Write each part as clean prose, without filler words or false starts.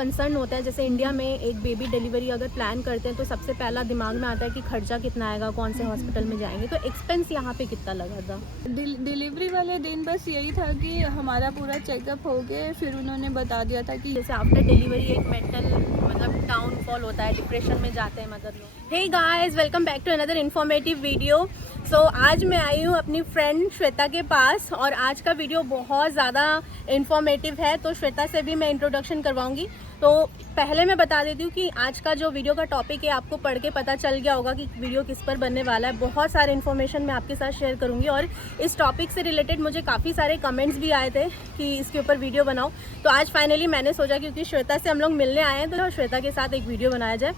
Concern होता है, जैसे इंडिया में एक बेबी डिलीवरी अगर प्लान करते हैं तो सबसे पहला दिमाग में आता है कि खर्चा कितना आएगा, कौन से हॉस्पिटल में जाएंगे, तो एक्सपेंस यहाँ पे कितना लगा था? डिलीवरी वाले दिन बस यही था कि हमारा पूरा चेकअप हो गया, फिर उन्होंने बता दिया था कि जैसे आफ्टर डिलीवरी एक मेंटल मतलब डाउनफॉल होता है, डिप्रेशन में जाते हैं मदर लोग। Hey guys, welcome back to another informative video. So आज मैं आई हूँ अपनी फ्रेंड श्वेता के पास और आज का वीडियो बहुत ज़्यादा इन्फॉर्मेटिव है, तो श्वेता से भी मैं इंट्रोडक्शन करवाऊँगी। तो पहले मैं बता देती हूँ कि आज का जो वीडियो का टॉपिक है आपको पढ़ के पता चल गया होगा कि वीडियो किस पर बनने वाला है। बहुत सारे इन्फॉर्मेशन मैं आपके साथ शेयर करूँगी और इस टॉपिक से रिलेटेड मुझे काफ़ी सारे कमेंट्स भी आए थे कि इसके ऊपर वीडियो बनाओ। तो आज फाइनली मैंने सोचा क्योंकि श्वेता से हम लोग मिलने आए हैं तो श्वेता के साथ एक वीडियो बनाया जाए।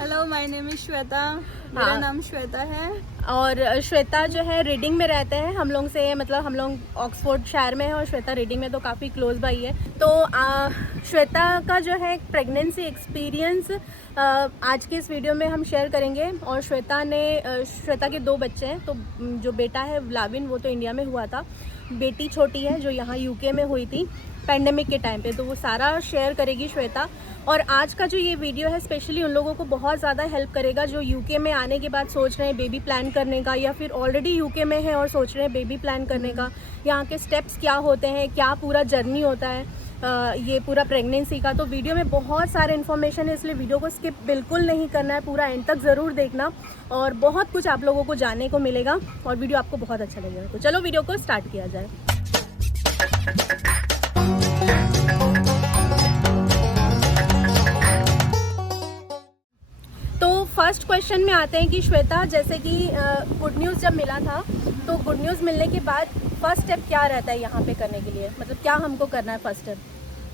Hello, my name is Shweta. मेरा नाम श्वेता है और श्वेता जो है रीडिंग में रहते हैं हम लोग से, मतलब हम लोग ऑक्सफोर्ड शहर में है और श्वेता रीडिंग में तो काफ़ी क्लोज भाई है। तो श्वेता का जो है प्रेगनेंसी एक्सपीरियंस आज के इस वीडियो में हम शेयर करेंगे। और श्वेता के 2 बच्चे हैं, तो जो बेटा है लाविन वो तो इंडिया में हुआ था, बेटी छोटी है जो यहाँ यूके में हुई थी पेंडेमिक के टाइम पे, तो वो सारा शेयर करेगी श्वेता। और आज का जो ये वीडियो है स्पेशली उन लोगों को बहुत ज़्यादा हेल्प करेगा जो यूके में आने के बाद सोच रहे हैं बेबी प्लान करने का, या फिर ऑलरेडी यूके में है और सोच रहे हैं बेबी प्लान करने का। यहाँ के स्टेप्स क्या होते हैं, क्या पूरा जर्नी होता है ये पूरा प्रेगनेंसी का। तो वीडियो में बहुत सारे इन्फॉर्मेशन है, इसलिए वीडियो को स्किप बिल्कुल नहीं करना है, पूरा एंड तक ज़रूर देखना और बहुत कुछ आप लोगों को जानने को मिलेगा और वीडियो आपको बहुत अच्छा लगेगा। तो चलो वीडियो को स्टार्ट किया जाए। तो फर्स्ट क्वेश्चन में आते हैं कि श्वेता, जैसे कि गुड न्यूज़ जब मिला था तो गुड न्यूज़ मिलने के बाद फर्स्ट स्टेप क्या रहता है यहाँ पे करने के लिए, मतलब क्या हमको करना है फर्स्ट स्टेप?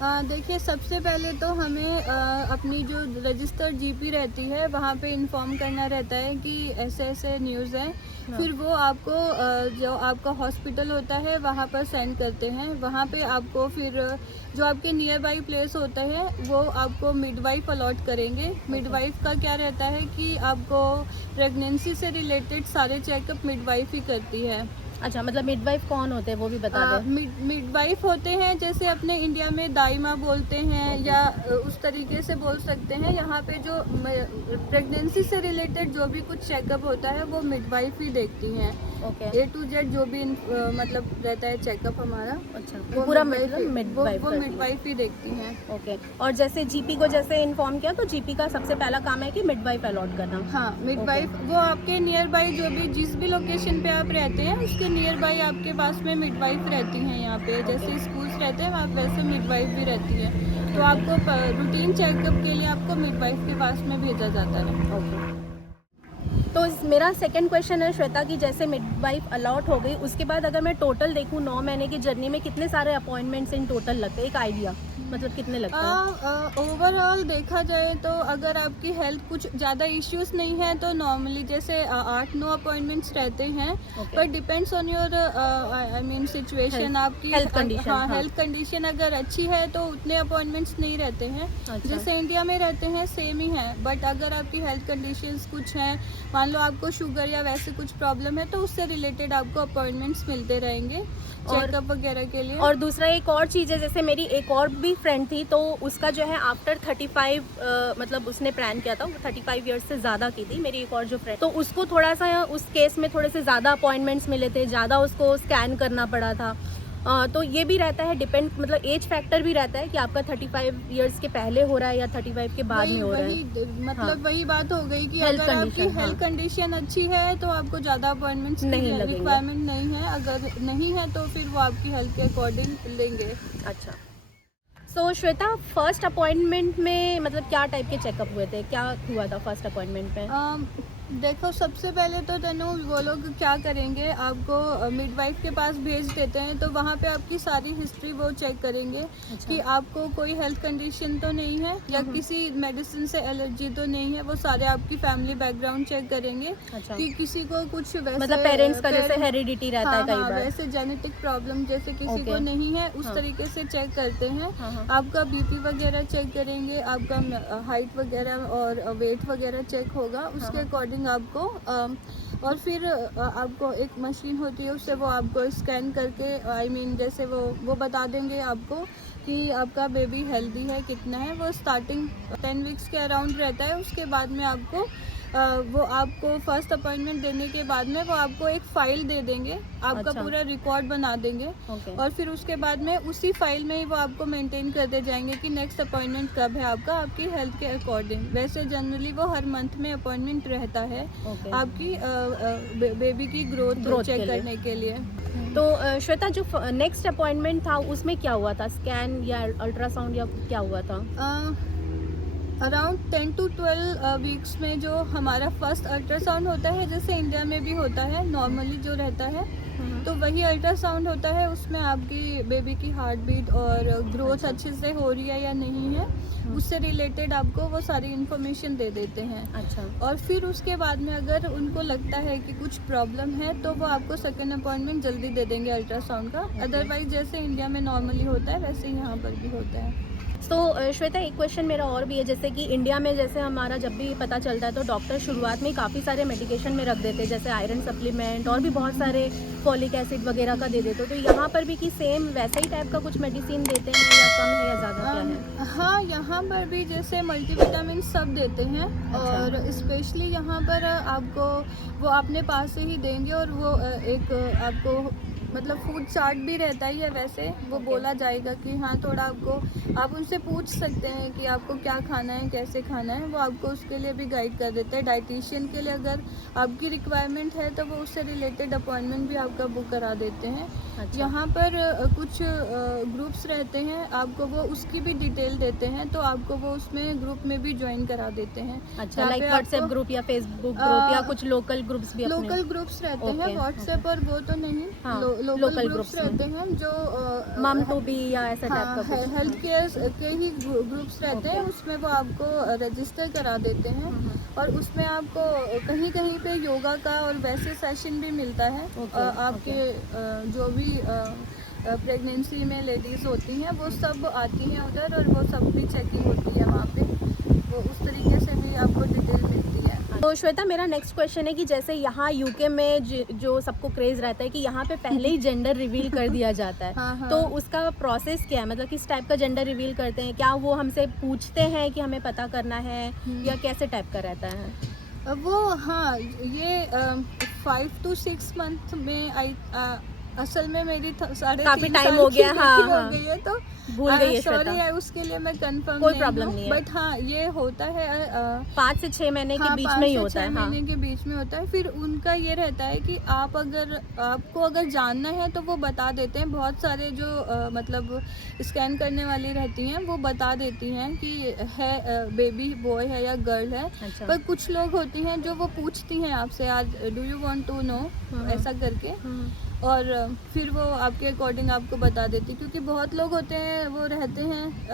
देखिए, सबसे पहले तो हमें अपनी जो रजिस्टर्ड जीपी रहती है वहाँ पे इन्फॉर्म करना रहता है कि ऐसे ऐसे न्यूज़ है। फिर वो आपको जो आपका हॉस्पिटल होता है वहाँ पर सेंड करते हैं। वहाँ पे आपको फिर जो आपके नियर बाई प्लेस होता है वो आपको मिडवाइफ अलॉट करेंगे। मिडवाइफ का क्या रहता है कि आपको प्रेगनेंसी से रिलेटेड सारे चेकअप मिडवाइफ ही करती है। अच्छा, मतलब मिडवाइफ कौन होते हैं वो भी बता दें। मिडवाइफ होते हैं जैसे अपने इंडिया में दाई माँ बोलते हैं या उस तरीके से बोल सकते हैं। यहाँ पे जो प्रेगनेंसी से रिलेटेड जो भी कुछ चेकअप होता है वो मिडवाइफ ही देखती हैं। ओके। A to Z जो भी मतलब रहता है चेकअप हमारा, अच्छा, वो पूरा मिडवाइफ ही देखती हैं। ओके। और जैसे जीपी को जैसे इन्फॉर्म किया तो जीपी का सबसे पहला काम है कि मिडवाइफ अलॉट करना। हाँ, मिडवाइफ वो आपके नियर बाई जो भी जिस भी लोकेशन पे आप रहते हैं उसके नियर बाई आपके पास में मिडवाइफ रहती हैं। यहाँ पे जैसे स्कूल्स रहते हैं वहाँ वैसे मिडवाइफ भी रहती है। तो आपको रूटीन चेकअप के लिए आपको मिडवाइफ के पास में भेजा जाता है। ओके। तो मेरा सेकंड क्वेश्चन है श्वेता की, जैसे मिडवाइफ अलॉट हो गई उसके बाद अगर मैं टोटल देखूँ 9 महीने की जर्नी में कितने सारे अपॉइंटमेंट्स इन टोटल लगते हैं, एक आइडिया मतलब कितने लगते हैं? ओवरऑल देखा जाए तो अगर आपकी हेल्थ कुछ ज़्यादा इश्यूज नहीं है तो नॉर्मली जैसे 8-9 अपॉइंटमेंट्स रहते हैं। पर depends on your I mean situation, आपकी हेल्थ कंडीशन। हाँ, हेल्थ कंडीशन अगर अच्छी है तो उतने अपॉइंटमेंट्स नहीं रहते हैं। अच्छा। जैसे इंडिया में रहते हैं सेम ही है। बट अगर आपकी हेल्थ कंडीशंस कुछ हैं, मान लो आपको शुगर या वैसे कुछ प्रॉब्लम है तो उससे रिलेटेड आपको अपॉइंटमेंट्स मिलते रहेंगे चेकअप वगैरह के लिए। और दूसरा एक और चीज़ है, जैसे मेरी एक और भी फ्रेंड थी तो उसका जो है आफ्टर 35 मतलब उसने प्लान किया था, 35 ईयर्स से ज़्यादा की थी मेरी एक और जो फ्रेंड, तो उसको थोड़ा सा उस केस में थोड़े से ज़्यादा अपॉइंटमेंट्स मिले थे, ज़्यादा उसको स्कैन करना पड़ा था। तो ये भी रहता है डिपेंड, मतलब एज फैक्टर भी रहता है कि आपका 35 ईयर्स के पहले हो रहा है या 35 के बाद में हो रहा है। मतलब वही बात हो गई कि हेल्थ अगर आपकी कंडीशन, हेल्थ कंडीशन अच्छी है तो आपको ज़्यादा अपॉइंटमेंट्स नहीं की लगेंगे। रिक्वायरमेंट नहीं है। अगर नहीं है तो फिर वो आपकी हेल्थ के अकॉर्डिंग लेंगे। अच्छा। सो श्वेता, फर्स्ट अपॉइंटमेंट में मतलब क्या टाइप के चेकअप हुए थे, क्या हुआ था फर्स्ट अपॉइंटमेंट में? देखो, सबसे पहले तो तनु वो लोग क्या करेंगे, आपको मिडवाइफ के पास भेज देते हैं। तो वहाँ पे आपकी सारी हिस्ट्री वो चेक करेंगे। अच्छा। कि आपको कोई हेल्थ कंडीशन तो नहीं है या किसी मेडिसिन से एलर्जी तो नहीं है। वो सारे आपकी फैमिली बैकग्राउंड चेक करेंगे। अच्छा। कि किसी को कुछ वैसे मतलब पेरेंट्स का जैसे हेरिडिटी रहता है कई हाँ, बार, वैसे जेनेटिक प्रॉब्लम जैसे किसी को नहीं है उस तरीके से चेक करते हैं। आपका बीपी वगैरह चेक करेंगे, आपका हाइट वगैरह और वेट वगैरह चेक होगा उसके अकॉर्डिंग आपको और फिर आपको एक मशीन होती है उससे वो आपको स्कैन करके आई मीन जैसे वो बता देंगे आपको कि आपका बेबी हेल्दी है कितना है, वो स्टार्टिंग 10 वीक्स के अराउंड रहता है। उसके बाद में आपको वो आपको फर्स्ट अपॉइंटमेंट देने के बाद में वो आपको एक फ़ाइल दे देंगे, आपका अच्छा। पूरा रिकॉर्ड बना देंगे। ओके। और फिर उसके बाद में उसी फाइल में ही वो आपको मेंटेन करते जाएंगे कि नेक्स्ट अपॉइंटमेंट कब है आपका, आपकी हेल्थ के अकॉर्डिंग। वैसे जनरली वो हर मंथ में अपॉइंटमेंट रहता है ओके। आपकी बेबी की ग्रोथ Growth चेक के लिए। करने के लिए। तो श्वेता, जो नेक्स्ट अपॉइंटमेंट था उसमें क्या हुआ था? स्कैन या अल्ट्रासाउंड या क्या हुआ था? अराउंड 10 to 12 वीक्स में जो हमारा फर्स्ट अल्ट्रासाउंड होता है, जैसे इंडिया में भी होता है नॉर्मली जो रहता है, तो वही अल्ट्रासाउंड होता है। उसमें आपकी बेबी की हार्ट बीट और ग्रोथ अच्छा। अच्छे से हो रही है या नहीं है, उससे रिलेटेड आपको वो सारी इन्फॉर्मेशन दे देते हैं। अच्छा। और फिर उसके बाद में अगर उनको लगता है कि कुछ प्रॉब्लम है तो वो आपको सेकेंड अपॉइंटमेंट जल्दी दे देंगे अल्ट्रासाउंड का। अदरवाइज जैसे इंडिया में नॉर्मली होता है वैसे ही यहाँ पर भी होता है। तो श्वेता, एक क्वेश्चन मेरा और भी है, जैसे कि इंडिया में जैसे हमारा जब भी पता चलता है तो डॉक्टर शुरुआत में काफ़ी सारे मेडिकेशन में रख देते हैं, जैसे आयरन सप्लीमेंट और भी बहुत सारे फॉलिक एसिड वगैरह का दे देते हो। तो यहाँ पर भी कि सेम वैसे ही टाइप का कुछ मेडिसिन देते हैं या कम है या ज़्यादा क्या है? हाँ, यहाँ पर भी जैसे मल्टीविटामिन सब देते हैं। अच्छा। और स्पेशली यहाँ पर आपको वो अपने पास से ही देंगे। और वो एक आपको मतलब फूड चार्ट भी रहता ही है वैसे। वो Okay. बोला जाएगा कि हाँ, थोड़ा आपको आप उनसे पूछ सकते हैं कि आपको क्या खाना है, कैसे खाना है। वो आपको उसके लिए भी गाइड कर देते हैं। डाइटिशियन के लिए अगर आपकी रिक्वायरमेंट है तो वो उससे रिलेटेड अपॉइंटमेंट भी आपका बुक करा देते हैं। अच्छा। यहाँ पर कुछ ग्रुप्स रहते हैं, आपको वो उसकी भी डिटेल देते हैं, तो आपको वो उसमें ग्रुप में भी ज्वाइन करा देते हैं। अच्छा, जहाँ लाइक पे व्हाट्सएप आपको ग्रुप या फेसबुक ग्रुप या कुछ लोकल ग्रुप्स भी अपने? लोकल ग्रुप्स रहते हैं, Okay, व्हाट्सएप और वो तो नहीं। हाँ, लोकल local ग्रुप्स groups में। रहते हैं जो मम टू बी या ऐसा टाइप हाँ, का कुछ? हेल्थ केयर के ही ग्रुप्स रहते हैं। Okay. उसमें वो आपको रजिस्टर करा देते हैं। और उसमें आपको कहीं कहीं पे योगा का और वैसे सेशन भी मिलता है। Okay, आपके जो भी प्रेगनेंसी में लेडीज़ होती हैं वो सब आती हैं उधर, और वो सब भी चेकिंग होती है वहाँ पे। वो उस तरीके से भी आपको डिटेल मिलती है। तो श्वेता, मेरा नेक्स्ट क्वेश्चन है कि जैसे यहाँ यूके में जो सबको क्रेज़ रहता है कि यहाँ पे पहले ही जेंडर रिवील कर दिया जाता है। हाँ, हाँ। तो उसका प्रोसेस क्या है? मतलब किस टाइप का जेंडर रिवील करते हैं? क्या वो हमसे पूछते हैं कि हमें पता करना है या कैसे टाइप का रहता है? वो हाँ, ये 5 to 6 मंथ में असल में मेरी साढ़े काफी 3 टाइम साल हो की गया। बेटी हाँ, हो हाँ। गई है, तो भूल गई है सॉरी श्वेता। है उसके लिए, मैं कंफर्म कोई प्रॉब्लम नहीं है। बट हाँ, ये होता है 5 से 6 महीने के बीच 5 में ही से होता 6 है। हाँ। महीने के बीच में होता है। फिर उनका ये रहता है कि आपको अगर जानना है तो वो बता देते हैं। बहुत सारे जो मतलब स्कैन करने वाली रहती हैं वो बता देती हैं कि है बेबी बॉय है या गर्ल है। अच्छा। पर कुछ लोग होती हैं जो वो पूछती हैं आपसे, आज do you want to know, ऐसा करके। और फिर वो आपके अकॉर्डिंग आपको बता देती, क्योंकि बहुत लोग होते हैं वो रहते हैं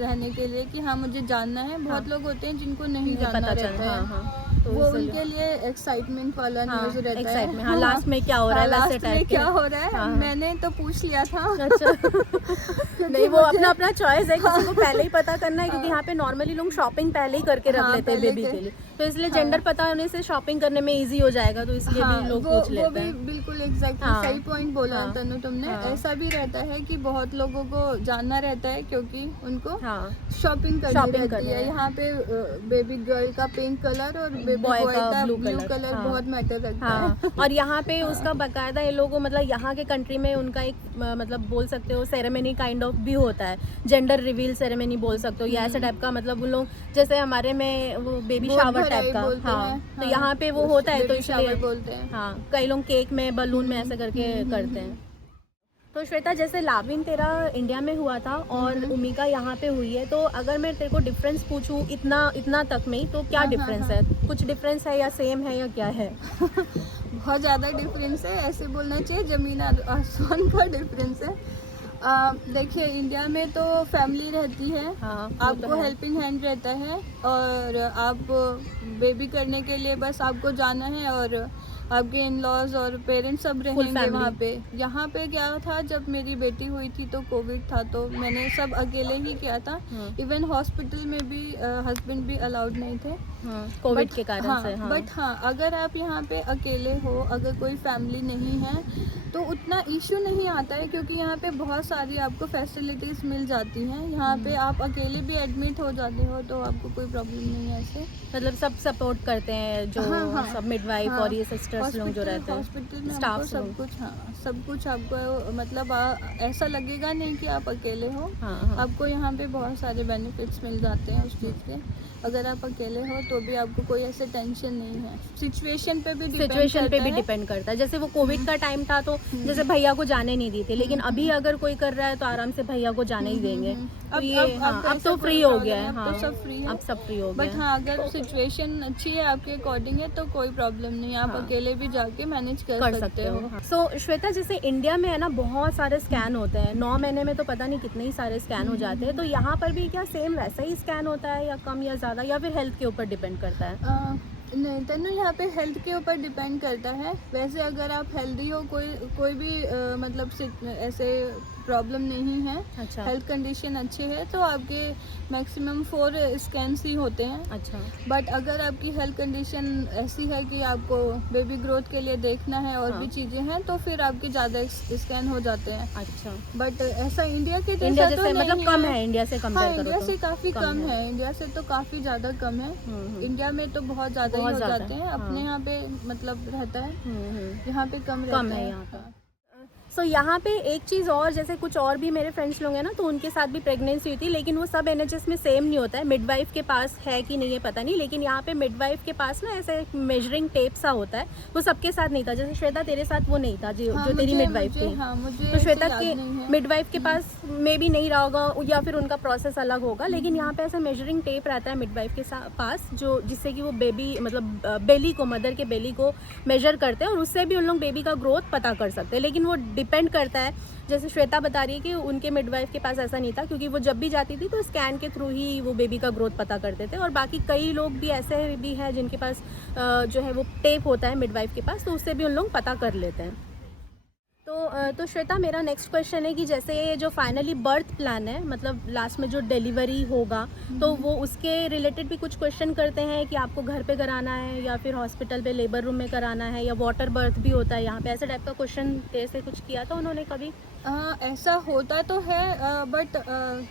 रहने के लिए कि हाँ मुझे जानना है। बहुत लोग होते हैं जिनको नहीं जानना पता चल। रहता है। हाँ। तो वो इसलिए- उनके लिए एक्साइटमेंट वाला हाँ, न्यूज़ रहता है। एक्साइटमेंट। हाँ, लास्ट में क्या हो रहा है वैसे लास्ट में टाइप क्या के। हो रहा है। हाँ। मैंने तो पूछ लिया था। अच्छा। नहीं, वो मुझे- अपना अपना चॉइस है, किसी को पहले ही पता करना है, क्योंकि यहाँ पे नॉर्मली लोग शॉपिंग पहले ही करके रख हाँ, लेते हैं पहले बेबी के- के लिए। तो इसलिए हाँ। जेंडर पता होने से शॉपिंग करने में इजी हो जाएगा, तो इसलिए हाँ, भी लोग वो पूछ वो लेते भी हैं। बिल्कुल एग्जैक्टली हाँ। सही पॉइंट बोला हाँ। तनु तुमने। हाँ। ऐसा भी रहता है कि बहुत लोगों को जानना रहता है, क्योंकि उनको हाँ, शॉपिंग करनी Shopping रहती करनी है। है। यहाँ पे बेबी गर्ल का पिंक कलर और बेबी Boy बॉय का का blue ब्लू color। कलर हाँ। बहुत मैटर रखता हाँ। है। और यहाँ पे उसका बकायदा ये लोगों, मतलब यहाँ के कंट्री में उनका एक मतलब बोल सकते हो सेरेमनी काइंड ऑफ भी होता है, जेंडर रिवील सेरेमनी बोल सकते हो, या ऐसा टाइप का। मतलब उन लोग जैसे हमारे में वो बेबी बहुत शावर भराई टाइप का। बोलते हाँ, हैं। तो हाँ, यहाँ पे वो होता है, तो baby shower इसलिए बोलते हैं। हाँ, कई लोग केक में, बलून में ऐसा करके करते हैं। तो श्वेता, जैसे लाविन तेरा इंडिया में हुआ था और उमिका यहाँ पे हुई है, तो अगर मैं तेरे को डिफरेंस पूछूं इतना तक में, तो क्या डिफरेंस है? कुछ डिफरेंस है या सेम है या क्या है? बहुत ज़्यादा डिफरेंस है, ऐसे बोलना चाहिए ज़मीन आसमान का डिफरेंस है। देखिए, इंडिया में तो फैमिली रहती है। हाँ, वो तो आपको है। हेल्पिंग हैंड रहता है, और आप बेबी करने के लिए बस आपको जाना है, और आपके इन लॉज और पेरेंट्स सब रहेंगे family। वहाँ पे। यहाँ पे क्या था, जब मेरी बेटी हुई थी तो कोविड था, तो मैंने सब अकेले ही किया था। इवन हॉस्पिटल में भी हस्बैंड भी अलाउड नहीं थे कोविड But के कारण हाँ, से। हाँ। बट हाँ, अगर आप यहाँ पे अकेले हो, अगर कोई फैमिली नहीं है, तो उतना इशू नहीं आता है, क्योंकि यहाँ पे बहुत सारी आपको फैसिलिटीज़ मिल जाती हैं। यहाँ पे आप अकेले भी एडमिट हो जाते हो तो आपको कोई प्रॉब्लम नहीं है ऐसे। मतलब सब सपोर्ट करते हैं जो हाँ। सब मिडवाइफ हाँ, और ये सिस्टर्स लोग जो रहते हैं, हॉस्पिटल में स्टाफ आपको सब कुछ, हाँ, सब कुछ आपको मतलब ऐसा लगेगा नहीं कि आप अकेले हो। हाँ। आपको यहाँ पे बहुत सारे बेनिफिट्स मिल जाते हैं उस चीज़ के। अगर आप अकेले हो तो भी आपको कोई ऐसे टेंशन नहीं है। सिचुएशन पे भी डिपेंड करता है। जैसे वो कोविड का टाइम था तो जैसे भैया को जाने नहीं दी थी, लेकिन अभी अगर कोई कर रहा है तो आराम से भैया को जाने ही देंगे। तो ये अब तो फ्री हो गया है। तो सब फ्री है, अब सब फ्री हो गया। बट हाँ, अगर सिचुएशन अच्छी है आपके अकॉर्डिंग है तो कोई प्रॉब्लम नहीं है, आप अकेले भी जाके मैनेज कर सकते हो। सो श्वेता, जैसे इंडिया में है ना बहुत सारे स्कैन होते हैं, 9 महीने में तो पता नहीं कितने ही सारे स्कैन हो जाते हैं, तो यहाँ पर भी क्या सेम वैसा ही स्कैन होता है या कम या ज़्यादा, या फिर हेल्थ के ऊपर डिपेंड करता है? नहीं तनु, यहाँ पे हेल्थ के ऊपर डिपेंड करता है। वैसे अगर आप हेल्दी हो, कोई भी मतलब ऐसे प्रॉब्लम नहीं है, अच्छा। हेल्थ कंडीशन अच्छे है तो आपके मैक्सिमम 4 स्कैन्स ही होते हैं। अच्छा। बट अगर आपकी हेल्थ कंडीशन ऐसी है कि आपको बेबी ग्रोथ के लिए देखना है और भी चीज़ें हैं तो फिर आपके ज़्यादा स्कैन हो जाते हैं। अच्छा। बट ऐसा इंडिया के इंडिया जैसा जैसे तो मतलब नहीं कम है इंडिया से कंपेयर हाँ, करो इंडिया तो? से काफ़ी कम है, इंडिया से तो काफ़ी ज़्यादा कम है। इंडिया में तो बहुत ज़्यादा ही हो जाते हैं। अपने यहाँ पे मतलब रहता है, यहाँ पे कम रहता है यहाँ पे। सो यहाँ पे एक चीज़ और, जैसे कुछ और भी मेरे फ्रेंड्स लोग हैं ना, तो उनके साथ भी प्रेगनेंसी हुई थी, लेकिन वो सब NHS में सेम नहीं होता है। मिडवाइफ के पास है कि नहीं है पता नहीं, लेकिन यहाँ पे मिडवाइफ के पास ना ऐसे मेजरिंग टेप सा होता है, वो सबके साथ नहीं था। जैसे श्वेता तेरे साथ वो नहीं था जो तेरी मिडवाइफ थी। तो श्वेता के मिडवाइफ के पास मे भी नहीं रहा होगा या फिर उनका प्रोसेस अलग होगा, लेकिन यहाँ पे ऐसा मेजरिंग टेप रहता है मिडवाइफ के पास जो जिससे कि वो बेबी मतलब बेली को, मदर के बेली को मेजर करते हैं और उससे भी उन लोग बेबी का ग्रोथ पता कर सकते हैं। लेकिन वो डिपेंड करता है, जैसे श्वेता बता रही है कि उनके मिडवाइफ के पास ऐसा नहीं था, क्योंकि वो जब भी जाती थी तो स्कैन के थ्रू ही वो बेबी का ग्रोथ पता करते थे। और बाकी कई लोग भी ऐसे भी हैं जिनके पास जो है वो टेप होता है मिडवाइफ के पास, तो उससे भी उन लोग पता कर लेते हैं। तो श्वेता, मेरा नेक्स्ट क्वेश्चन है कि जैसे ये जो फाइनली बर्थ प्लान है, मतलब लास्ट में जो डिलीवरी होगा, तो वो उसके रिलेटेड भी कुछ क्वेश्चन करते हैं कि आपको घर पे कराना है या फिर हॉस्पिटल पे लेबर रूम में कराना है या वाटर बर्थ भी होता है यहाँ पे, ऐसे टाइप का क्वेश्चन ऐसे कुछ किया था उन्होंने कभी? ऐसा होता तो है, बट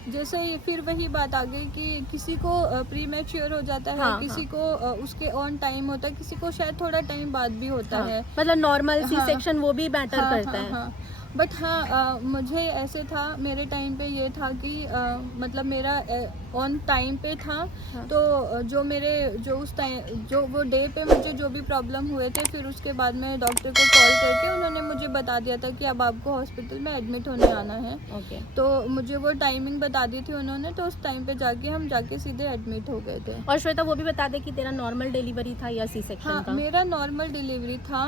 जैसे फिर वही बात आ गई कि किसी को प्री मैच्योर हो जाता है, किसी को उसके ऑन टाइम होता है, किसी को शायद थोड़ा टाइम बाद भी होता है। मतलब नॉर्मल सी सेक्शन वो भी मैटर करता है। बट हाँ, मुझे ऐसे था, मेरे टाइम पे ये था कि मतलब मेरा ऑन टाइम पे था। तो जो उस टाइम जो वो डे पे मुझे जो भी प्रॉब्लम हुए थे, फिर उसके बाद में डॉक्टर को कॉल करके उन्होंने मुझे बता दिया था कि अब आपको हॉस्पिटल में एडमिट होने आना है। तो मुझे वो टाइमिंग बता दी थी उन्होंने, तो उस टाइम पे हम जाके सीधे एडमिट हो गए थे। और श्वेता, वो भी बता दे कि तेरा नॉर्मल डिलीवरी था या सी सेक्शन था? मेरा नॉर्मल डिलीवरी था।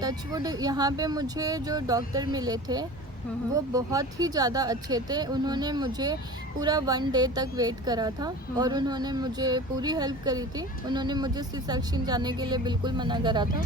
टचवुड यहाँ पे मुझे जो डॉक्टर मिले थे वो बहुत ही ज़्यादा अच्छे थे। उन्होंने मुझे पूरा 1 डे तक वेट करा था और उन्होंने मुझे पूरी हेल्प करी थी। उन्होंने मुझे सी सेक्शन जाने के लिए बिल्कुल मना करा था।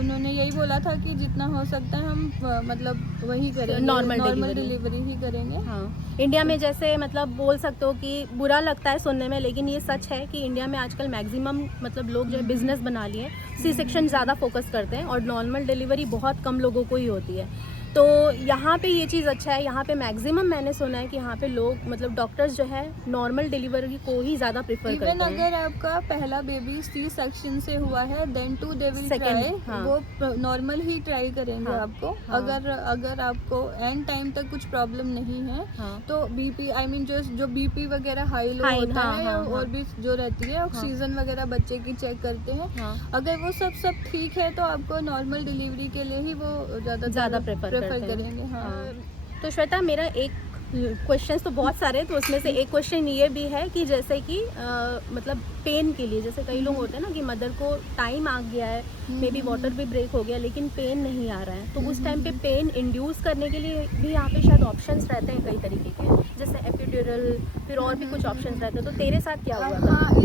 उन्होंने यही बोला था कि जितना हो सकता है हम मतलब वही करेंगे, नॉर्मल डिलीवरी ही करेंगे। इंडिया में जैसे मतलब बोल सकते हो कि बुरा लगता है सुनने में, लेकिन ये सच है कि इंडिया में आजकल मैक्सिमम मतलब लोग जो है बिजनेस बना लिए, सी सेक्शन ज़्यादा फोकस करते हैं और नॉर्मल डिलीवरी बहुत कम लोगों को ही होती है। तो यहाँ पे ये चीज़ अच्छा है, यहाँ पे मैक्सिमम मैंने सुना है कि यहाँ पे लोग मतलब डॉक्टर्स जो है नॉर्मल डिलीवरी को ही ज़्यादा प्रेफर करते हैं। इवन अगर आपका पहला बेबी सी सेक्शन से हुआ है, then to they will try, वो नॉर्मल ही ट्राई करेंगे आपको। अगर आपको एंड टाइम तक कुछ प्रॉब्लम नहीं है तो बीपी जो बीपी वगैरह हाई लो होता है और भी जो रहती है, ऑक्सीजन वगैरह बच्चे की चेक करते हैं, अगर वो सब ठीक है तो आपको नॉर्मल डिलीवरी के लिए ही वो ज़्यादा प्रेफर करेंगे। तो श्वेता, मेरा एक क्वेश्चंस तो बहुत सारे हैं, तो उसमें से एक क्वेश्चन ये भी है कि जैसे कि मतलब पेन के लिए, जैसे कई लोग होते हैं ना कि मदर को टाइम आ गया है, मे बी वाटर भी ब्रेक हो गया लेकिन पेन नहीं आ रहा है, तो उस टाइम पे पेन इंड्यूस करने के लिए भी यहाँ पे शायद ऑप्शंस रहते हैं कई तरीके के, जैसे एपिड्यूरल, फिर और भी कुछ ऑप्शंस रहते हैं। तो तेरे साथ क्या हुआ था?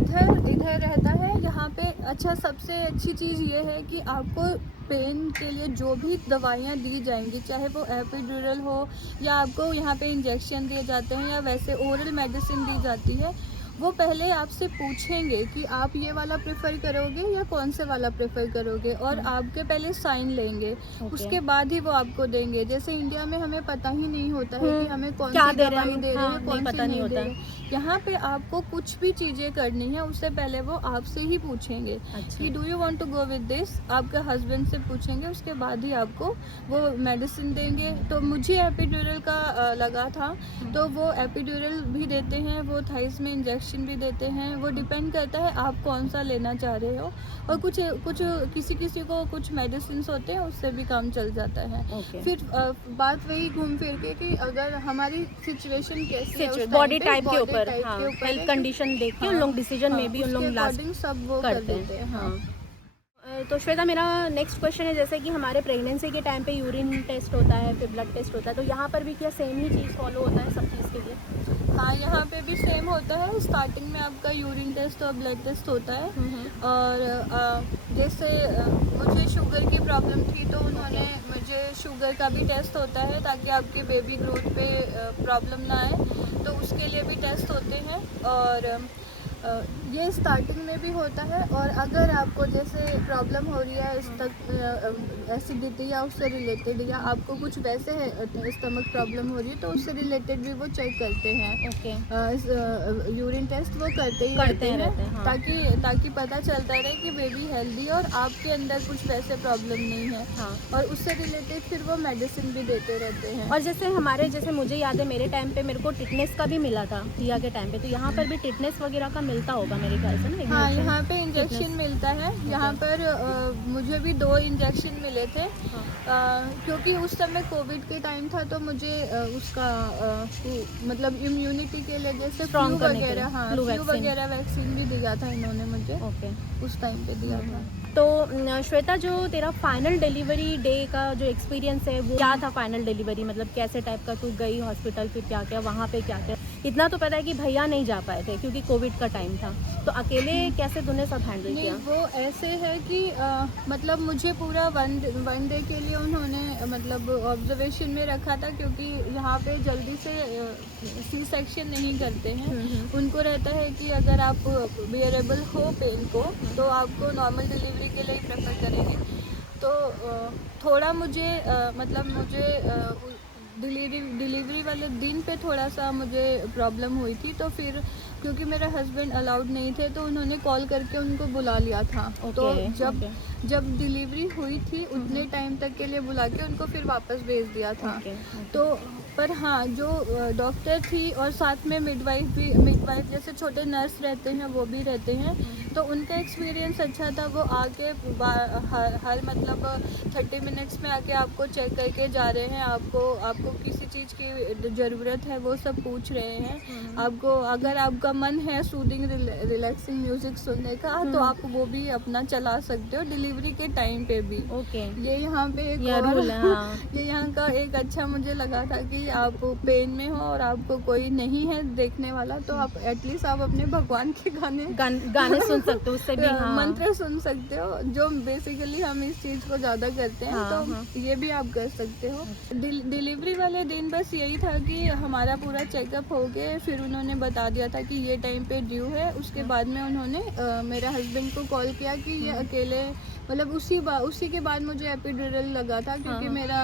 इधर रहता है यहाँ पे। अच्छा, सबसे अच्छी चीज़ ये है कि आपको पेन के लिए जो भी दवाइयाँ दी जाएंगी, चाहे वो एपिड्यूरल हो या आपको यहाँ पे इंजेक्शन दिए जाते हैं या वैसे ओरल मेडिसिन दी जाती है, वो पहले आपसे पूछेंगे कि आप ये वाला प्रेफर करोगे या कौन से वाला प्रेफर करोगे, और आपके पहले साइन लेंगे, उसके बाद ही वो आपको देंगे। जैसे इंडिया में हमें पता ही नहीं होता है कि हमें कौन सी दवाई दे रहे हैं, कौन सी नहीं दे रहे। यहाँ पे आपको कुछ भी चीज़ें करनी है उससे पहले वो आपसे ही पूछेंगे कि do you want to go with this, आपके हस्बैंड से पूछेंगे, उसके बाद ही आपको वो मेडिसिन देंगे। तो मुझे एपिड्यूरल का लगा था, तो वो एपिड्यूरल भी देते हैं, वो थाइस में इंजेक्शन भी देते हैं। वो डिपेंड करता है आप कौन सा लेना चाह रहे हो, और कुछ किसी को कुछ मेडिसिन होते हैं उससे भी काम चल जाता है। फिर बात वही घूम फिर के कि अगर हमारी सिचुएशन कैसी है, बॉडी टाइप के ऊपर, हेल्थ कंडीशन देख के उन लोग डिसीजन में भी उन लोग अकॉर्डिंग सब वो कर देते हैं। तो श्वेता, मेरा नेक्स्ट क्वेश्चन है, जैसे कि हमारे प्रेगनेंसी के टाइम पे यूरिन टेस्ट होता है, फिर ब्लड टेस्ट होता है, तो यहाँ पर भी क्या सेम ही चीज़ फॉलो होता है सब चीज़ के लिए? हाँ, यहाँ पे भी सेम होता है। स्टार्टिंग में आपका यूरिन टेस्ट और ब्लड टेस्ट होता है, और जैसे मुझे शुगर की प्रॉब्लम थी तो उन्होंने मुझे शुगर का भी टेस्ट होता है ताकि आपकी बेबी ग्रोथ पे प्रॉब्लम ना आए, तो उसके लिए भी टेस्ट होते हैं। और ये स्टार्टिंग में भी होता है, और अगर आपको जैसे प्रॉब्लम हो रही है एसिडिटी या उससे रिलेटेड, या आपको कुछ वैसे है स्टमक प्रॉब्लम हो रही है, तो उससे रिलेटेड भी वो चेक करते हैं। यूरिन टेस्ट वो करते हैं, ताकि पता चलता रहे कि बेबी हेल्दी और आपके अंदर कुछ वैसे प्रॉब्लम नहीं है। और उससे रिलेटेड फिर वो मेडिसिन भी देते रहते हैं। और जैसे मुझे याद है मेरे टाइम पे मेरे को टिटनेस का भी मिला था रिया के टाइम पे, तो यहाँ पर भी टिटनेस वगैरह का मिलता होगा मेरे ख्याल से ना? हाँ, यहाँ पे इंजेक्शन मिलता है। यहाँ पर मुझे भी 2 इंजेक्शन मिले थे, क्योंकि उस समय कोविड के टाइम था, तो मुझे उसका मतलब इम्यूनिटी के लिए जैसे फ्लू वगैरह वैक्सीन भी दिया था इन्होंने मुझे। उस टाइम पे दिया था। तो श्वेता, जो तेरा फाइनल डिलीवरी डे का जो एक्सपीरियंस है वो क्या था? फाइनल डिलीवरी मतलब कैसे टाइप का तू गई हॉस्पिटल, फिर क्या क्या वहाँ पे क्या क्या? इतना तो पता है कि भैया नहीं जा पाए थे क्योंकि कोविड का टाइम था, तो अकेले कैसे तूने सब हैंडल किया? वो ऐसे है कि मतलब मुझे पूरा वन डे के लिए उन्होंने मतलब ऑब्जर्वेशन में रखा था, क्योंकि यहाँ पे जल्दी से सी सेक्शन नहीं करते हैं। उनको रहता है कि अगर आप बियरेबल हो पेन को, तो आपको नॉर्मल डिलीवरी के लिए ही प्रेफर करेंगे। तो थोड़ा मुझे डिलीवरी वाले दिन पे थोड़ा सा मुझे प्रॉब्लम हुई थी, तो फिर क्योंकि मेरे हस्बैंड अलाउड नहीं थे, तो उन्होंने कॉल करके उनको बुला लिया था। तो जब डिलीवरी हुई थी उतने टाइम तक के लिए बुला के उनको फिर वापस भेज दिया था। तो पर हाँ, जो डॉक्टर थी और साथ में मिडवाइफ जैसे छोटे नर्स रहते हैं वो भी रहते हैं, तो उनका एक्सपीरियंस अच्छा था। वो आके हर मतलब 30 मिनट्स में आके आपको चेक करके जा रहे हैं। आपको किसी चीज़ की ज़रूरत है वो सब पूछ रहे हैं। आपको अगर आपका मन है सूदिंग रिलैक्सिंग म्यूज़िक सुनने का, तो आप वो भी अपना चला सकते हो डिलीवरी के टाइम पे भी। ये यहाँ पे एक ये यहाँ का एक अच्छा मुझे लगा था कि आप पेन में हो और आपको कोई नहीं है देखने वाला, तो आप एटलीस्ट आप अपने भगवान के गाने सुन सकते हो, उससे भी मंत्र सुन सकते हो, जो बेसिकली हम इस चीज़ को ज़्यादा करते हैं। तो ये भी आप कर सकते हो। डिलीवरी वाले दिन बस यही था कि हमारा पूरा चेकअप हो गया, फिर उन्होंने बता दिया था कि ये टाइम पे ड्यू है। उसके बाद में उन्होंने मेरे हस्बैंड को कॉल किया कि ये अकेले मतलब उसी के बाद मुझे एपिड्यूरल लगा था, क्योंकि मेरा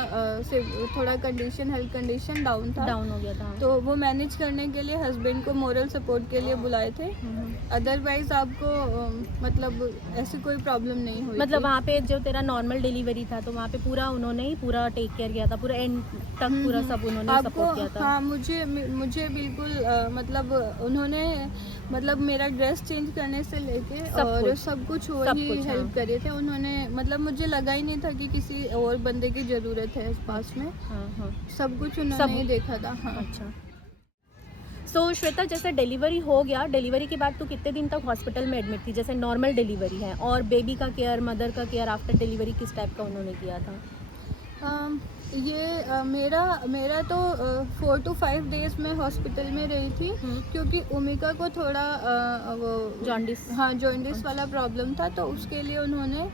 थोड़ा हेल्थ कंडीशन डाउन हो गया था। तो वो मैनेज करने के लिए हस्बैंड को मोरल सपोर्ट के लिए बुलाए थे। अदरवाइज आपको मतलब ऐसी कोई प्रॉब्लम नहीं हुई। मतलब वहाँ पे जो तेरा नॉर्मल डिलीवरी था, तो वहाँ पे पूरा उन्होंने ही पूरा टेक केयर किया था, पूरा एंड तक पूरा सब उन्होंने सपोर्ट किया था। हाँ, मुझे बिल्कुल मतलब उन्होंने मतलब मेरा ड्रेस चेंज करने से लेके और सब कुछ वही हेल्प करे थे उन्होंने। मतलब मुझे लगा ही नहीं था कि किसी और बंदे की ज़रूरत है इस पास में। सब कुछ उन्होंने ही देखा था। अच्छा। तो श्वेता, जैसे डिलीवरी हो गया, डिलीवरी के बाद तू कितने दिन तक हॉस्पिटल में एडमिट थी? जैसे नॉर्मल डिलीवरी है, और बेबी का केयर, मदर का केयर आफ्टर डिलीवरी किस टाइप का उन्होंने किया था? मेरा तो 4 to 5 डेज में हॉस्पिटल में रही थी, क्योंकि उमिका को थोड़ा वो जॉन्डिस। हाँ जॉन्डिस वाला प्रॉब्लम था, तो उसके लिए उन्होंने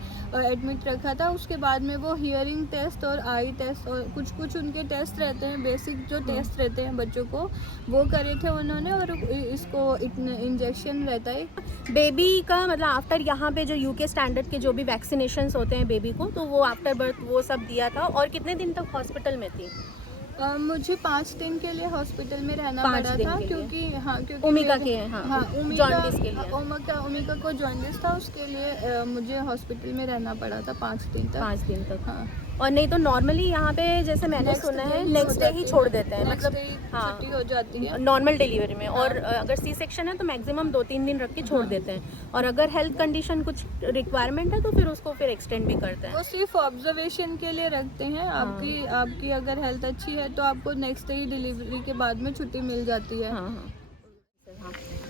एडमिट रखा था। उसके बाद में वो हियरिंग टेस्ट और आई टेस्ट और कुछ कुछ उनके टेस्ट रहते हैं, बेसिक जो टेस्ट रहते हैं बच्चों को, वो करे थे उन्होंने। और इसको इंजेक्शन रहता है बेबी का मतलब आफ्टर यहाँ पे जो यूके स्टैंडर्ड के जो भी वैक्सीनेशंस होते हैं बेबी को, तो वो आफ्टर बर्थ वो सब दिया था। और कितने दिन तक हॉस्पिटल में थी? मुझे 5 दिन के लिए हॉस्पिटल में रहना 5 पड़ा दिन था, के लिए। क्योंकि उमिका मेरे- के हैं, हाँ, हाँ उमिका जॉन्डिस के लिए। उमिका को जॉन्डिस था, उसके लिए मुझे हॉस्पिटल में रहना पड़ा था 5 दिन तक। 5 दिन तक। हाँ और नहीं तो नॉर्मली यहाँ पे जैसे मैंने Next सुना day है ही नेक्स्ट हो डे ही जाती छोड़ है। देते हैं, Next मतलब day ही हाँ छुट्टी हो जाती है। नॉर्मल डिलीवरी में। और हाँ। अगर सी सेक्शन है तो मैक्सिमम 2-3 दिन रख के छोड़ देते हैं। और अगर हेल्थ कंडीशन कुछ रिक्वायरमेंट है तो फिर उसको फिर एक्सटेंड भी करते हैं। वो सिर्फ ऑब्जर्वेशन के लिए रखते हैं। आपकी अगर हेल्थ अच्छी है तो आपको नेक्स्ट डे ही डिलीवरी के बाद में छुट्टी मिल जाती है। हाँ हाँ।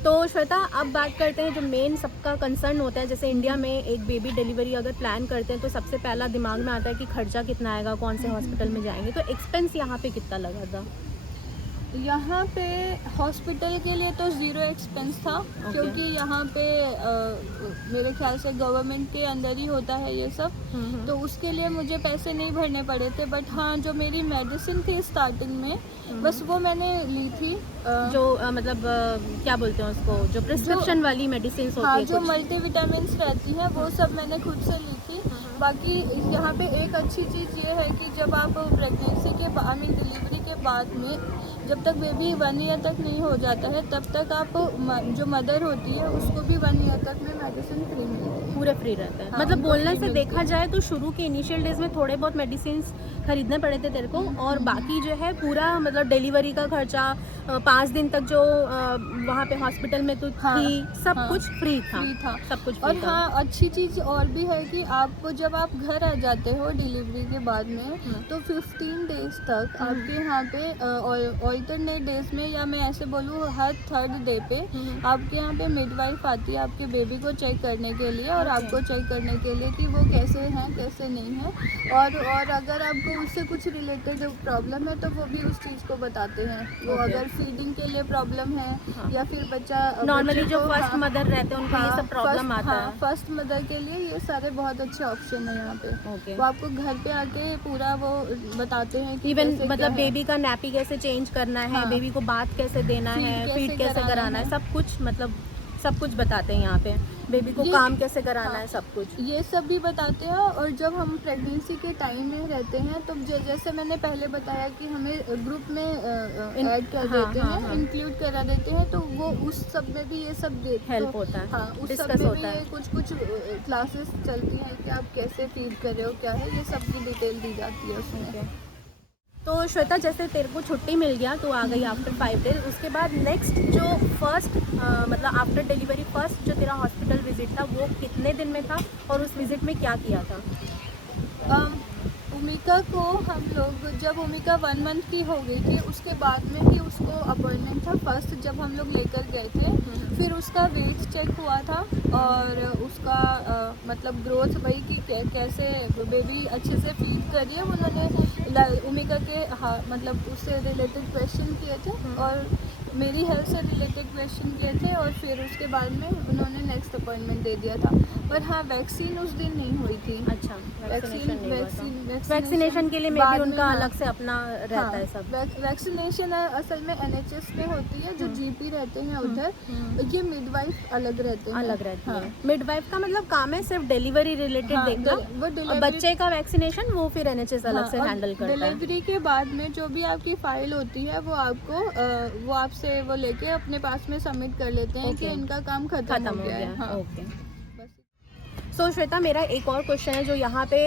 तो श्वेता, अब बात करते हैं जो मेन सबका कंसर्न होता है। जैसे इंडिया में एक बेबी डिलीवरी अगर प्लान करते हैं तो सबसे पहला दिमाग में आता है कि खर्चा कितना आएगा, कौन से हॉस्पिटल में जाएंगे। तो एक्सपेंस यहाँ पे कितना लगा था? यहाँ पे हॉस्पिटल के लिए तो ज़ीरो एक्सपेंस था, क्योंकि यहाँ पे मेरे ख्याल से गवर्नमेंट के अंदर ही होता है ये सब, तो उसके लिए मुझे पैसे नहीं भरने पड़े थे। बट हाँ, जो मेरी मेडिसिन थी स्टार्टिंग में, बस वो मैंने ली थी। जो मतलब क्या बोलते हैं उसको, जो प्रिस्क्रिप्शन वाली मेडिसिन होती हाँ, है जो कुछ। मल्टीविटामिन्स रहती हैं वो सब मैंने खुद से ली थी। बाकी यहाँ पे एक अच्छी चीज़ ये है कि जब आप प्रेगनेंसी के डिलीवरी के बाद में, जब तक बेबी 1 ईयर तक नहीं हो जाता है, तब तक आप जो मदर होती है उसको भी 1 ईयर तक में मेडिसिन फ्री मिलती है। पूरे फ्री रहते हैं। हाँ, मतलब उनको बोलने free से मिलती देखा है। जाए तो शुरू के इनिशियल डेज में थोड़े बहुत मेडिसिन खरीदने पड़े थे तेरे को, और बाकी जो है पूरा मतलब डिलीवरी का खर्चा 5 दिन तक जो वहाँ पे हॉस्पिटल में तो हाँ, थी, सब हाँ, कुछ फ्री था। फ्री था। सब कुछ और फ्री था। हाँ, अच्छी चीज़ और भी है कि आपको जब आप घर आ जाते हो डिलीवरी के बाद में, तो 15 डेज तक आपके यहाँ पे ऑल्टरनेट डेज में, या मैं ऐसे बोलूँ हर 3rd डे पे आपके यहाँ पे मिडवाइफ आती है आपके बेबी को चेक करने के लिए, और आपको चेक करने के लिए कि वो कैसे हैं कैसे नहीं है। और अगर आपको उससे कुछ रिलेटेड प्रॉब्लम है तो वो भी उस चीज़ को बताते हैं। वो अगर फीडिंग के लिए प्रॉब्लम है, या फिर नॉर्मली जो फर्स्ट हाँ, मदर रहते हैं उनको ये सब प्रॉब्लम आता है। फर्स्ट मदर के लिए ये सारे बहुत अच्छे ऑप्शन है यहाँ पे। ओके। वो आपको घर पे आके पूरा वो बताते हैं कि इवन कैसे मतलब क्या है। बेबी का नैपी कैसे चेंज करना है, हाँ। बेबी को बाथ कैसे देना Feed है, कैसे फीड कैसे कराना कराना है, है। सब कुछ मतलब सब कुछ बताते हैं यहाँ पे। बेबी को ये- काम कैसे कराना हाँ। है, सब कुछ। ये सब भी बताते हैं। और जब हम प्रेगनेंसी के टाइम में रहते हैं तो जैसे मैंने पहले बताया कि हमें ग्रुप में ऐड कर हाँ, देते हाँ, हैं, हाँ। इंक्लूड करा देते हैं, तो वो उस सब में भी ये सब हेल्प होता है, हाँ, उस सब डिस्कस में होता भी है। ये कुछ क्लासेस चलती हैं कि आप कैसे फीड कर रहे हो, क्या है, ये सब की डिटेल दी जाती है उसमें। तो श्वेता, जैसे तेरे को छुट्टी मिल गया तो आ गई आफ्टर 5 डेज, उसके बाद नेक्स्ट जो फर्स्ट मतलब आफ्टर डिलीवरी फर्स्ट जो तेरा हॉस्पिटल विजिट था वो कितने दिन में था, और उस विजिट में क्या किया था? उमिका को हम लोग, जब उमिका 1 मंथ की हो गई थी, उसके बाद में ही उसको अपॉइंटमेंट था फर्स्ट, जब हम लोग लेकर गए थे। फिर उसका वेट चेक हुआ था, और उसका मतलब ग्रोथ वही कि कैसे बेबी अच्छे से फीड कर रही है। उन्होंने उमिका के मतलब उससे रिलेटेड क्वेश्चन किए थे, और मेरी हेल्थ से रिलेटेड क्वेश्चन किए थे, और फिर उसके बाद में उन्होंने नेक्स्ट अपॉइंटमेंट दे दिया था। पर हाँ, वैक्सीन उस दिन नहीं हुई थी। अच्छा, वैक्सीनेशन वैक्सीनेशन के लिए मे बाद भी में, उनका हाँ। अलग से अपना रहता है सब। वैक्सीनेशन असल में NHS में होती है, जो GP रहते हैं उधर। ये मिडवाइफ अलग रहते हैं। अलग रहती हाँ। है। मिडवाइफ का मतलब काम है सिर्फ डिलीवरी रिलेटेड हाँ, देखना, वो और डिलीवरी बच्चे का वैक्सीनेशन वो फिर NHS अलग से और हैंडल करता है। डिलीवरी के बाद में जो भी आपकी फाइल होती है वो आपको वो आपसे वो लेके अपने पास में सबमिट कर लेते हैं कि Okay. इनका काम खत्म हो गया है। हाँ, ओके। बस। सो श्वेता, मेरा एक और क्वेश्चन है जो यहाँ पे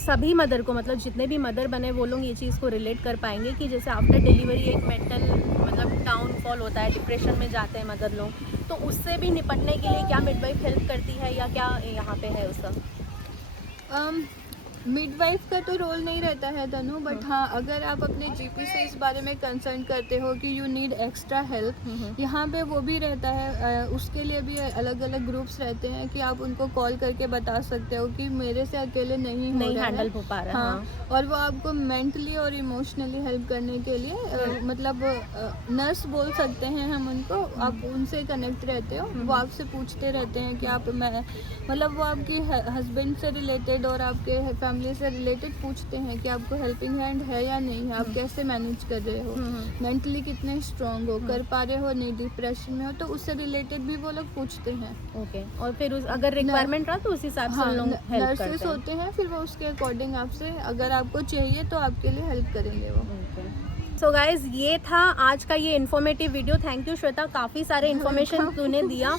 सभी मदर को, मतलब जितने भी मदर बने वो लोग ये चीज़ को रिलेट कर पाएंगे कि जैसे आफ्टर डिलीवरी एक मेंटल मतलब डाउनफॉल होता है, डिप्रेशन में जाते हैं मदर लोग, तो उससे भी निपटने के लिए क्या मिडवाइफ हेल्प करती है, या क्या यहाँ पे है उसका? मिडवाइफ का तो रोल नहीं रहता है तनु, बट हाँ अगर आप अपने जीपी से इस बारे में कंसर्न करते हो कि यू नीड एक्स्ट्रा हेल्प, यहाँ पे वो भी रहता है। उसके लिए भी अलग अलग ग्रुप्स रहते हैं कि आप उनको कॉल करके बता सकते हो कि मेरे से अकेले नहीं हैंडल हो पा रहा है। हाँ, और वो आपको मेंटली और इमोशनली हेल्प करने के लिए मतलब नर्स बोल सकते हैं हम उनको, आप उनसे कनेक्ट रहते हो, वो आपसे पूछते रहते हैं कि आप मतलब वो आपकी हस्बैंड से रिलेटेड और आपके फैमिली से रिलेटेड पूछते हैं कि आपको हेल्पिंग हैंड है या नहीं है, आप कैसे मैनेज कर रहे हो, मेंटली कितने स्ट्रांग हो, कर पा रहे हो नहीं, डिप्रेशन में हो, तो उससे रिलेटेड भी वो लोग पूछते हैं। ओके, और फिर अगर रिक्वायरमेंट रहा तो उस हिसाब से हम लोग हेल्प करते हैं। नर्सेस होते हैं, फिर वो उसके अकॉर्डिंग आपसे अगर आपको चाहिए तो आपके लिए हेल्प करेंगे वो। सो गाइज, ये था आज का ये informative video. Thank you Shweta, काफ़ी सारे इन्फॉर्मेशन तूने दिया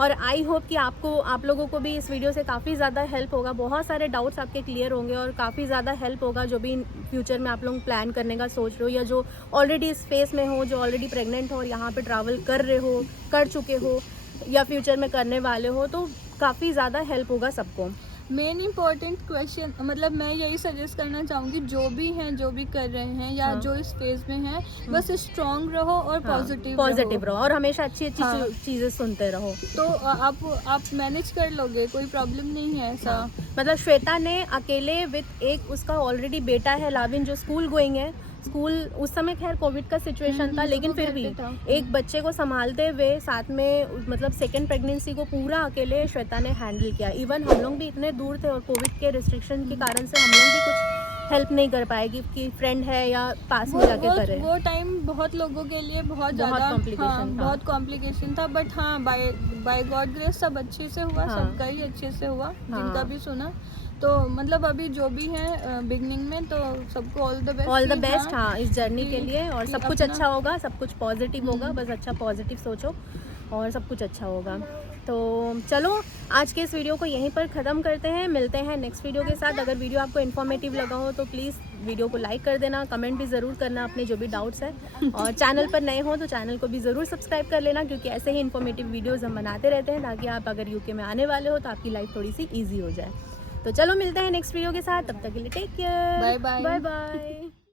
और आई होप कि आप लोगों को भी इस वीडियो से काफ़ी ज़्यादा हेल्प होगा, बहुत सारे डाउट्स आपके क्लियर होंगे और काफ़ी ज़्यादा हेल्प होगा जो भी फ्यूचर में आप लोग प्लान करने का सोच रहे हो या जो ऑलरेडी इस फेस में हो, जो ऑलरेडी प्रेग्नेंट हो और यहाँ पे ट्रैवल कर रहे हो, कर चुके हो या फ्यूचर में करने वाले हो, तो काफ़ी ज़्यादा हेल्प होगा सबको। मेन इम्पॉर्टेंट क्वेश्चन मतलब मैं यही सजेस्ट करना चाहूँगी जो भी हैं, जो भी कर रहे हैं या जो इस फेज में हैं, बस स्ट्रांग रहो और पॉजिटिव रहो और हमेशा अच्छी चीज़ें सुनते रहो, तो आप मैनेज कर लोगे, कोई प्रॉब्लम नहीं है ऐसा। मतलब श्वेता ने अकेले विद एक उसका ऑलरेडी बेटा है लाविन जो स्कूल गोइंग है, स्कूल उस समय खैर कोविड का सिचुएशन था, लेकिन फिर भी एक बच्चे को संभालते हुए साथ में मतलब सेकंड प्रेगनेंसी को पूरा अकेले श्वेता ने हैंडल किया। इवन हम लोग भी इतने दूर थे और कोविड के रिस्ट्रिक्शन के कारण से हम लोग भी कुछ हेल्प नहीं कर पाएगी कि फ्रेंड है या पास में जाके करे। वो टाइम बहुत लोगों के लिए बहुत ज़्यादा बहुत कॉम्प्लिकेशन था, बट हाँ बाय गॉड ग्रेस सब अच्छे से हुआ, सबका ही अच्छे से हुआ, जिनका भी सुना। तो मतलब अभी जो भी है बिगनिंग में, तो सबको ऑल द बेस्ट हाँ इस जर्नी के लिए, और सब कुछ अच्छा होगा, सब कुछ पॉजिटिव होगा, बस अच्छा पॉजिटिव सोचो और सब कुछ अच्छा होगा। तो चलो आज के इस वीडियो को यहीं पर ख़त्म करते हैं, मिलते हैं नेक्स्ट वीडियो के साथ। अगर वीडियो आपको इन्फॉर्मेटिव लगा हो तो प्लीज़ वीडियो को लाइक कर देना, कमेंट भी ज़रूर करना अपने जो भी डाउट्स है, और चैनल पर नए हो तो चैनल को भी ज़रूर सब्सक्राइब कर लेना, क्योंकि ऐसे ही इन्फॉर्मेटिव वीडियोज़ हम बनाते रहते हैं ताकि आप अगर यूके में आने वाले हो तो आपकी लाइफ थोड़ी सी ईजी हो जाए। तो चलो मिलते हैं नेक्स्ट वीडियो के साथ, तब तक के लिए take care, bye bye. Bye bye.